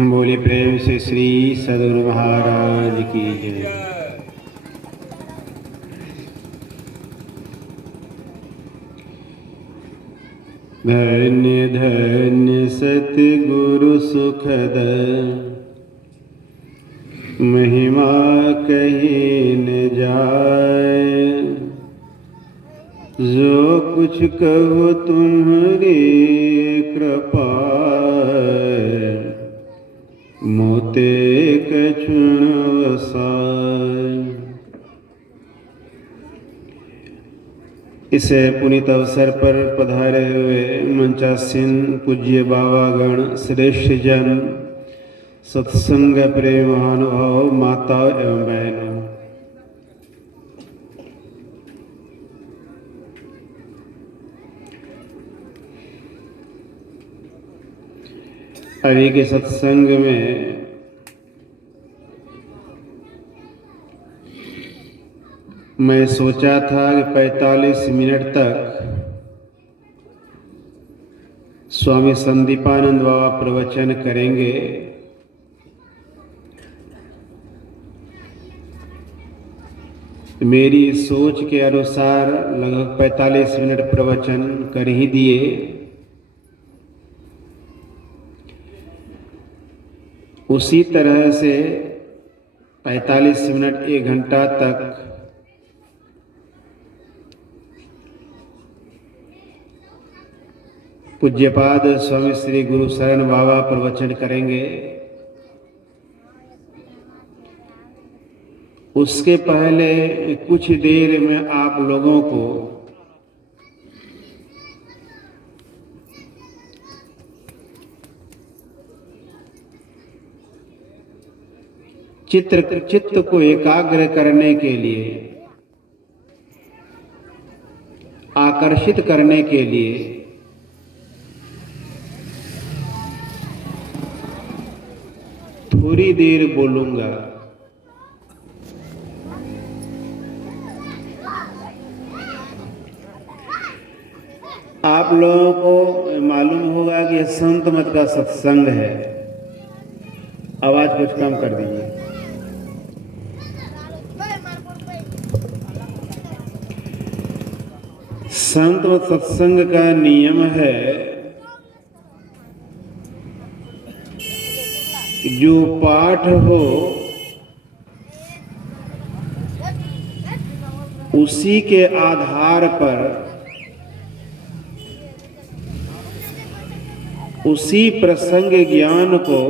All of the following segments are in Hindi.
बोले प्रेम से श्री सद्गुरु महाराज की जय। धन्य धन्य सतगुरु सुखद महिमा कही न जाए। जो कुछ कहो तुम्हारी कृपा मोते कछुन वसाय। इस पुनीत अवसर पर पधारे हुए मंचासीन पूज्य बाबागण, श्रेष्ठ जन, सत्संग प्रेम महानुभाव, माता एवं बहनों, अभी के सत्संग में मैं सोचा था कि 45 मिनट तक स्वामी संदीपानंद बाबा प्रवचन करेंगे। मेरी सोच के अनुसार लगभग 45 मिनट प्रवचन कर ही दिए। उसी तरह से 45 मिनट 1 घंटा तक पूज्यपाद स्वामी श्री गुरु शरण बाबा प्रवचन करेंगे। उसके पहले कुछ देर में आप लोगों को चित्त को एकाग्र करने के लिए, आकर्षित करने के लिए थोड़ी देर बोलूंगा। आप लोगों को मालूम होगा कि संत मत का सत्संग है। आवाज कुछ कम कर दीजिए। संत मत सत्संग का नियम है कि जो पाठ हो उसी के आधार पर, उसी प्रसंग ज्ञान को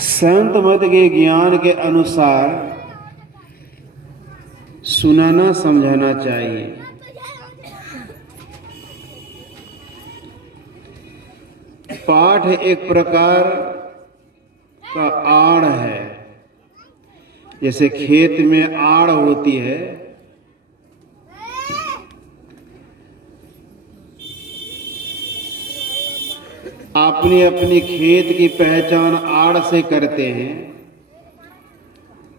संत मत के ज्ञान के अनुसार सुनाना समझाना चाहिए। पाठ एक प्रकार का आड़ है। जैसे खेत में आड़ होती है, अपनी अपनी खेत की पहचान आड़ से करते हैं,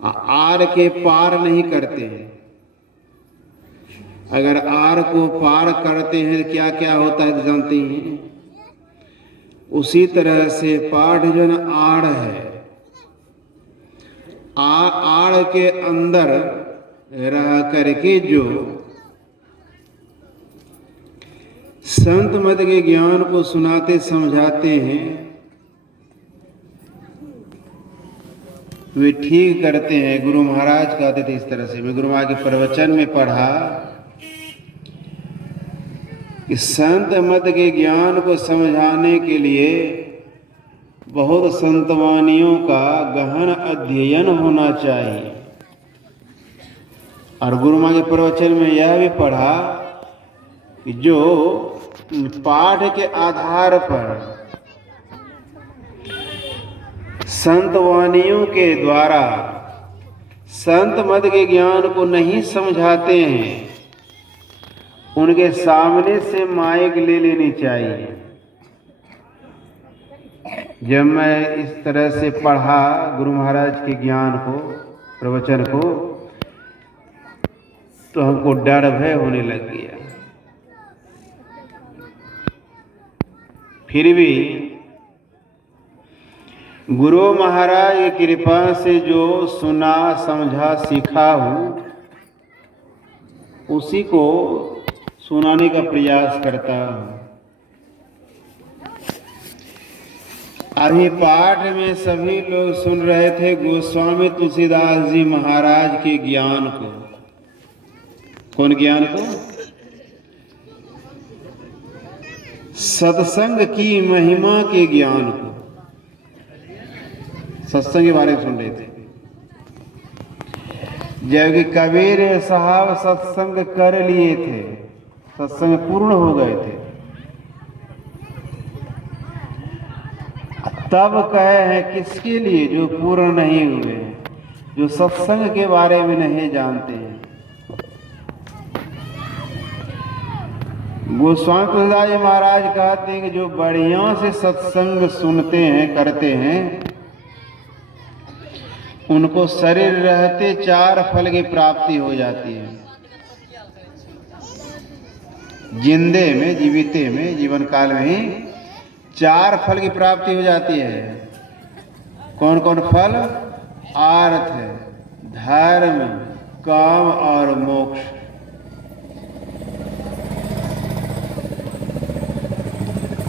आड़ के पार नहीं करते हैं। अगर आड़ को पार करते हैं क्या क्या होता है जानते हैं। उसी तरह से पाठ जन आड़ है। आड़ के अंदर रह करके जो संत मत के ज्ञान को सुनाते समझाते हैं वे ठीक करते हैं। गुरु महाराज कहते थे इस तरह से, मैं गुरु महाराज के प्रवचन में पढ़ा कि संत मत के ज्ञान को समझाने के लिए बहुत संतवानियों का गहन अध्ययन होना चाहिए। और गुरु महाराज के प्रवचन में यह भी पढ़ा कि जो पाठ के आधार पर संतवानियों के द्वारा संत मत के ज्ञान को नहीं समझाते हैं, उनके सामने से माइक ले लेनी चाहिए। जब मैं इस तरह से पढ़ा गुरु महाराज के ज्ञान को, प्रवचन को, तो हमको डर भय होने लग गया। फिर भी गुरु महाराज की कृपा से जो सुना समझा सीखा हूँ उसी को सुनाने का प्रयास करता हूँ। अभी पाठ में सभी लोग सुन रहे थे गोस्वामी तुलसीदास जी महाराज के ज्ञान को। कौन ज्ञान को? सत्संग की महिमा के ज्ञान को। सत्संग के बारे में सुन रहे थे। जबकि कबीर साहब सत्संग कर लिए थे, सत्संग पूर्ण हो गए थे, तब कहे हैं किसके लिए? जो पूर्ण नहीं हुए, जो सत्संग के बारे में नहीं जानते हैं। गोस्वामी तुलसीदास जी महाराज कहते हैं कि जो बढ़िया से सत्संग सुनते हैं, करते हैं, उनको शरीर रहते 4 फल की प्राप्ति हो जाती है। जिंदे में, जीविते में, जीवन काल में ही 4 फल की प्राप्ति हो जाती है। कौन कौन फल? अर्थ, धर्म, काम और मोक्ष।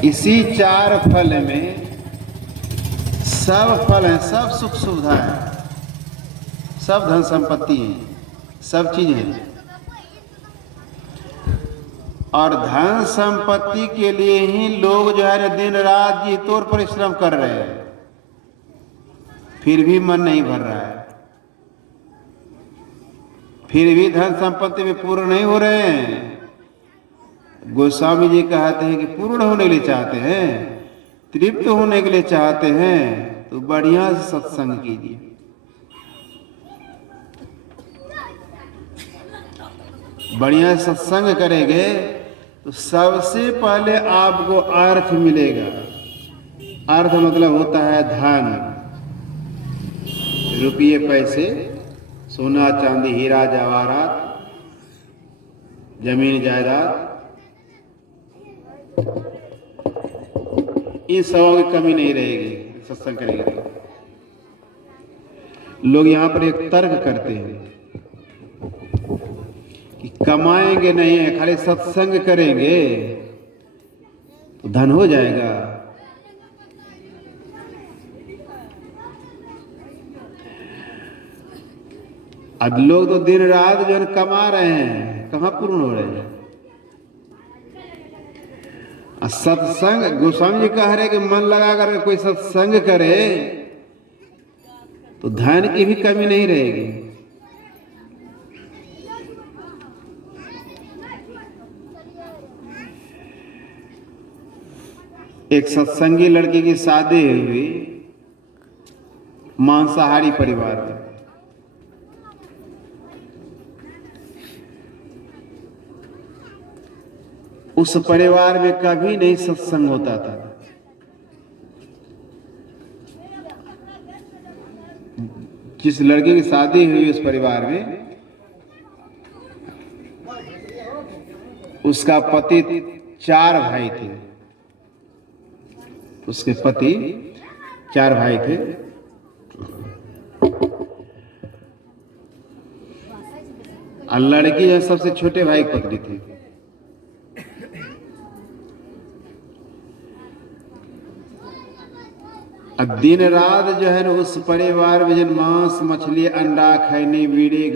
इसी 4 फल में सब फल हैं, सब सुख सुविधा है, सब धन संपत्ति है, सब चीज है। और धन संपत्ति के लिए ही लोग जो है दिन रात जी तोड़ परिश्रम कर रहे हैं, फिर भी मन नहीं भर रहा है, फिर भी धन संपत्ति में पूर्ण नहीं हो रहे हैं। गोस्वामी जी कहते हैं कि पूर्ण होने के लिए चाहते हैं, तृप्त होने के लिए चाहते हैं, तो बढ़िया से सत्संग कीजिए। बढ़िया सत्संग करेंगे तो सबसे पहले आपको अर्थ मिलेगा। अर्थ मतलब होता है धन, रुपये पैसे, सोना चांदी हीरा जवाहरात, जमीन जायदाद, इन सबों की कमी नहीं रहेगी सत्संग करेंगे तो। लोग यहाँ पर एक तर्क करते हैं कि कमाएंगे नहीं है, खाली सत्संग करेंगे तो धन हो जाएगा। अब लोग तो दिन रात जो है कमा रहे हैं, कहाँ पूर्ण हो रहे हैं। सत्संग, गोस्वामी जी कह रहे कि मन लगा कर कोई सत्संग करे तो धन की भी कमी नहीं रहेगी। एक सत्संगी लड़की की शादी हुई मांसाहारी परिवार में। उस परिवार में कभी नहीं सत्संग होता था। जिस लड़की की शादी हुई उस परिवार में, उसका पति 4 भाई थे। उसके पति 4 भाई थे। और लड़की जो सबसे छोटे भाई की पत्नी थी। अब दिन रात जो है उस परिवार में जन मांस मछली अंडा खैनी बीड़ी